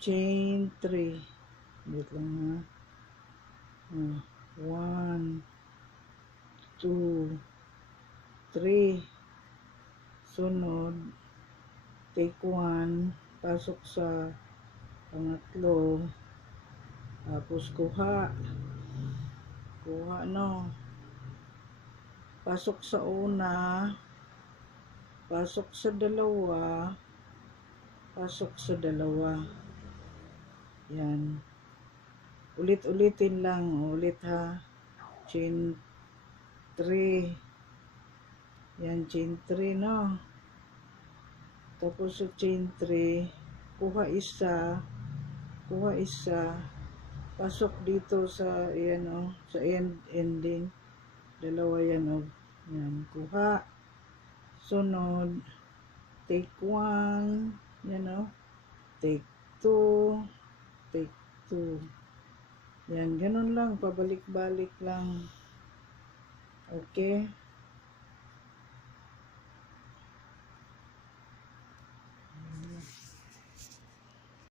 chain 3. Wait lang ha. 1, 2, 3. Sunod, take 1, pasok sa pangatlo, tapos kuha no, pasok sa una, pasok sa dalawa, pasok sa dalawa. Yan, ulit-ulitin lang, ulit ha. Chain 3. Yan, chain 3 no. Tapos sa chain 3, kuha isa, pasok dito sa yan sa ending, dalawa yan yan, kuha, sunod, take 1, yan take 2, take 2. Yan, ganun lang, pabalik-balik lang. Okay.